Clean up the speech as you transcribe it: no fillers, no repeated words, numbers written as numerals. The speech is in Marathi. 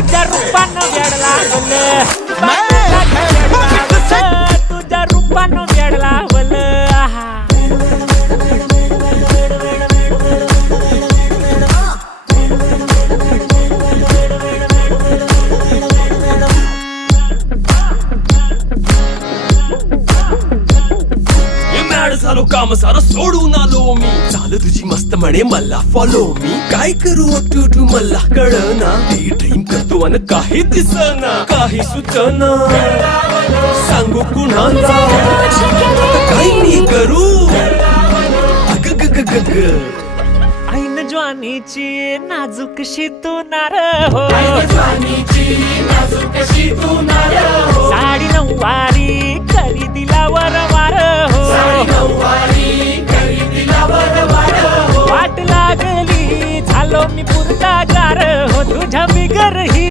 तुझ्या रूपानं वेड लागलं तुझ्या रूपानं वेड लावलं झालो काम सारं सोडून आलो मी चाल तुझी मस्त म्हणे मला फॉलो मी काय करू टू मला कळना ती ड्रीम करतो आणि काही दिसना काही सुचना सांगू कुणाला काही मी करू ऐन ज्वानीची नाजूकशी तू नार हो साडी नऊवारी करी दिला वरवार हो वाट लागली झालो मी पुरता गार हो तुझ्या बिगर ही